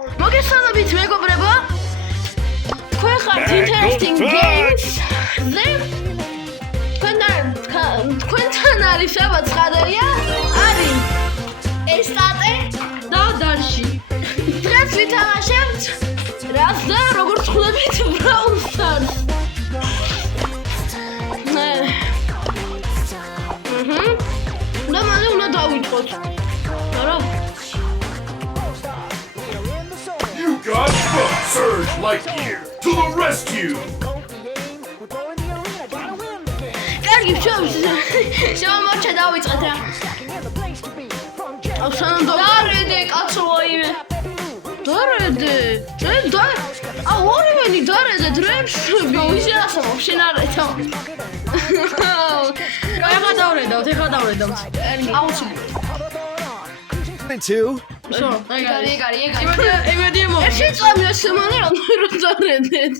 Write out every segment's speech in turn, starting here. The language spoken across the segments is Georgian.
მოგესალმებით მეგობრებო. თქვენ ხართ Interesting Games. თქვენთან არის აბა ცხადია? არის ესტატე და დარში. დღეს ვითამაშებთ რას და როგორც ხვდებით Brawl Stars. და მალე უნდა დავიწყოთ. არა? God, Surge Lightyear to the rescue! კარგი, შემომარჩა დავიწყეთ რა. ავსანამ დარედე კაცო აიმე. დარედე. და ორივენი დარედე დრებს. ვიზე ასამო, შენ არ ეცო. ეხა დავრედავთ. აუცილებლად. Two. Šo, egari. Es iedomājos, man ir redzēt.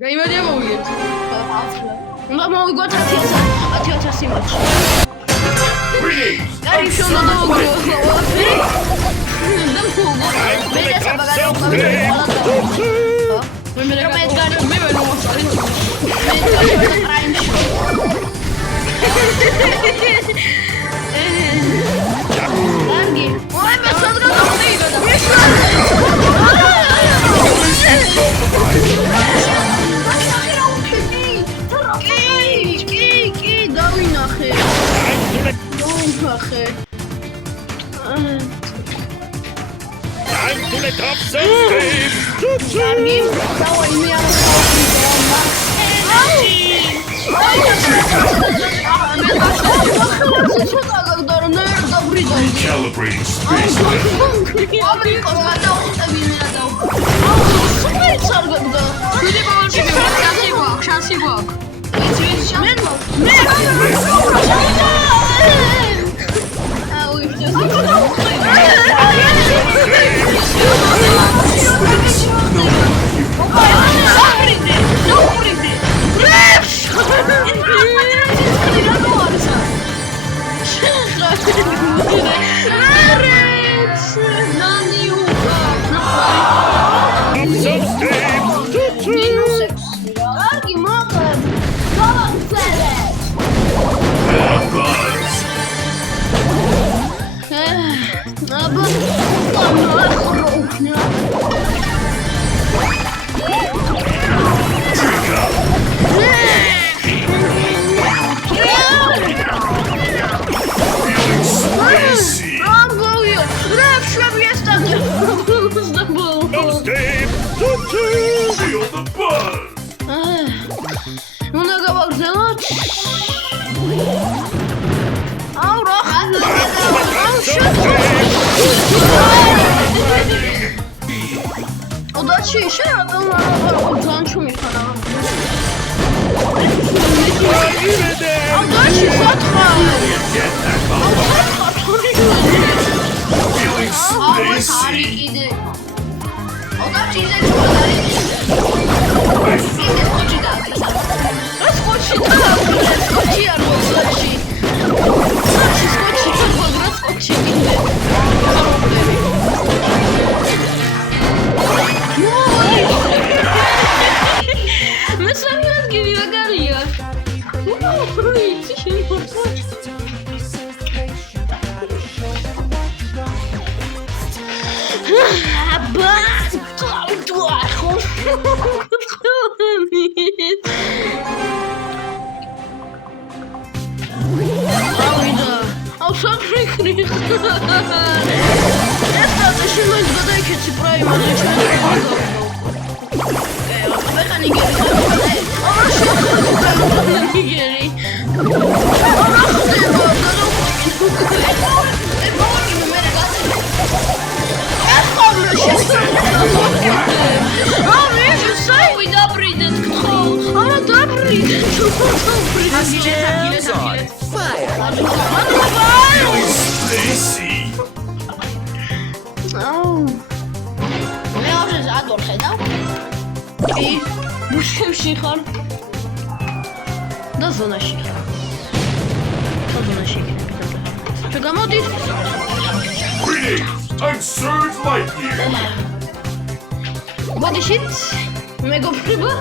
Gaimēdiem ujiet. Mamma, got attiecas simats. Gari šono dogu. Dam kugu. Beidzas apagādāt. Kāpēc gari? Rangi. Oi, mēs atradām līgadu. Კი, დავინახე. Time to let off some steam! Rangi, დავai მე არ Recalibrating space level. Feel the buzz! უნდა გავაგრძელოთ? აუ რა ოდაჩი შენ რატომ ძალიან ჩუმი ხარ რა? ოდაჩი ხოთხა Feeling spacey! ოდაჩი ზე Скотчи, Мы с вами разгили вагария. Greetings! I'm Surge Lightyear! ბოდიშით მეგობრება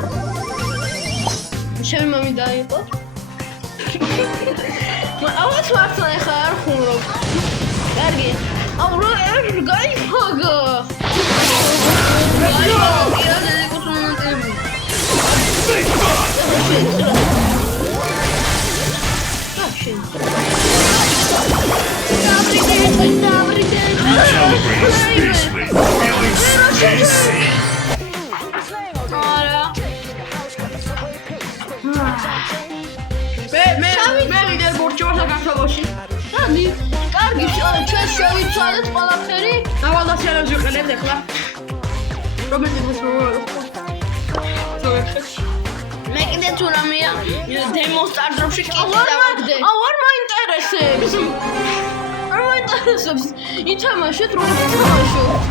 ჩემი მამი დაიყო აუც მართლა ეხა არ ხუმრობ კარგი აუ რა გაიფაგა Celebrate spacely. Feeling spacey. მე ლიდერბორდში ვარ საქართველოში. Ანი, კარგი, ჩვენ შევიცვალეთ ყველაფერი. ავალდასიანებს ვიყენებთ ახლა. რომელიც ის მოვალო. მე კიდე თუ რამეა დემონსტრატორში კიდე დავაგდე. არ მაინტერესებს. არ მაინტერესებს. ითამაშეთ რომ ითამაშოთ.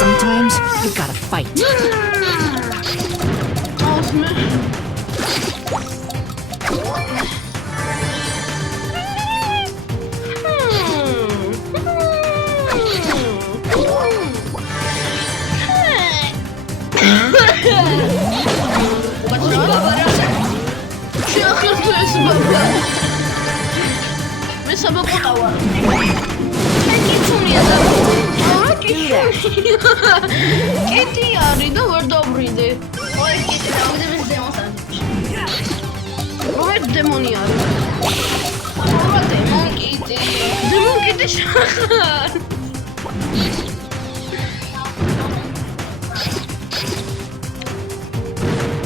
Sometimes you gotta fight. მე საბაკოტა ვარ. კეთილია და კეთი არის და ვერ დავრიდე. Ой, кити, давай демонსტრატორში. როგორ დემონი არის? Ой, демон кити. დემონ კეთი შეხარ.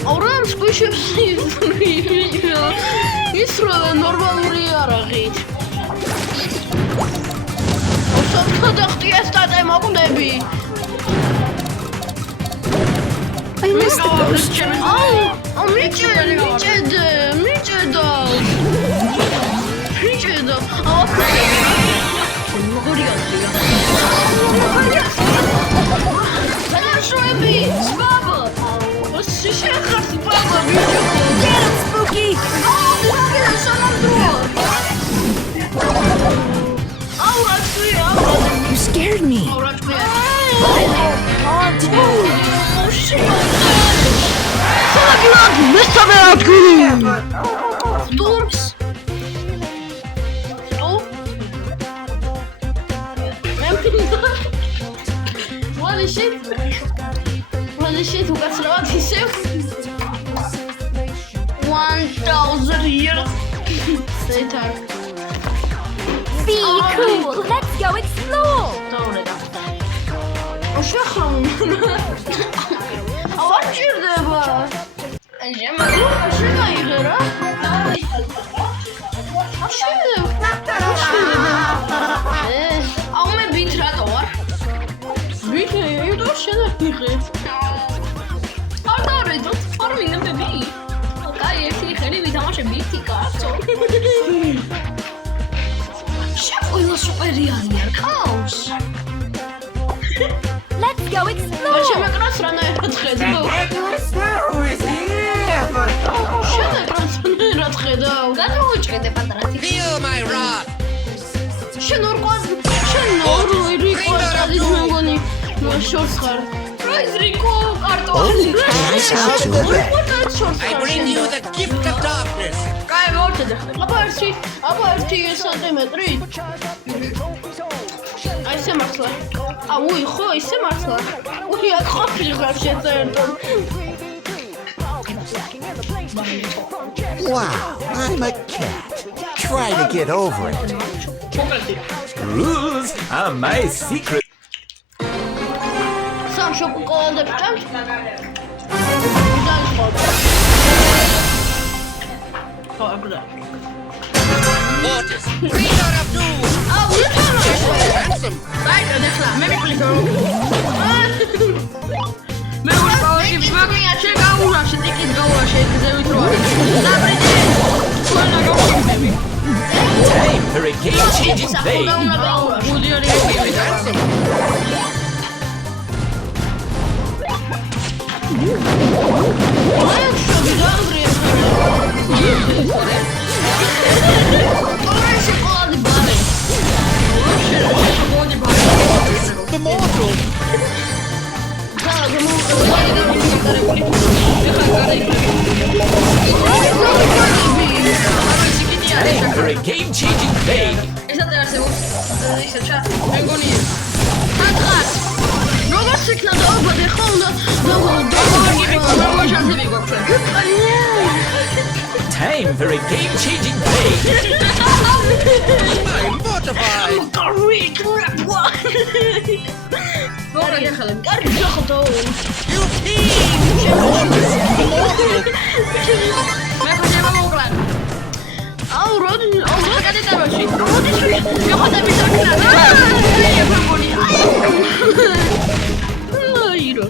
აურამ სკვიშებს ისრა ნორმალური არაღით. Გადახტია სტატე მოკდები. I missed the ghost. აუ, მიჭედა. მოგორიაზია. სანაშოები, ბაბა. შეხარ ბაბა, მიჭედა. Get him, Spooky! You scared me. What is shit? Hoe gaat ze eruit gezegd? 1000 years later. Be cool. Let's go explore. Let's go explore. Feel my wrath. I bring you the gift of darkness. Ai se mართლა. აუი ხო, ისე მართლა. უი აქ ყოფილი ხარ შეწერტო. Wow, I'm a cat. Try to get over it. Rules are my secret. სამ შოკოლადებს ჭამს. Mortis, creator of doom. Handsome. Time for a game-changing play. შოკოლადი ბარე. a game-changing fade. ესა დაარსებობს ისე ჩა მე მგონი სადღაც როგორც იქნა დაუბადე ხო უნდა შანსები გვაქვს Time for a game-changing fade. I'm mortified. როგორ ახლა კარგი ხოთო You tease. მე ხოდება მოკლა აუ როდი გადეტაროში როდის მეხოთები დაკნა აირო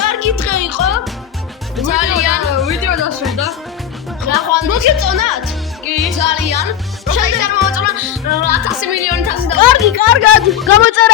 კარგი დღე იყო ძალიან ვიდეო დასვენდა მოგეწონათ კი ძალიან შეიძლება მოვაწონა 1000 მილიონი თასი და კარგი კარგად გამოწერა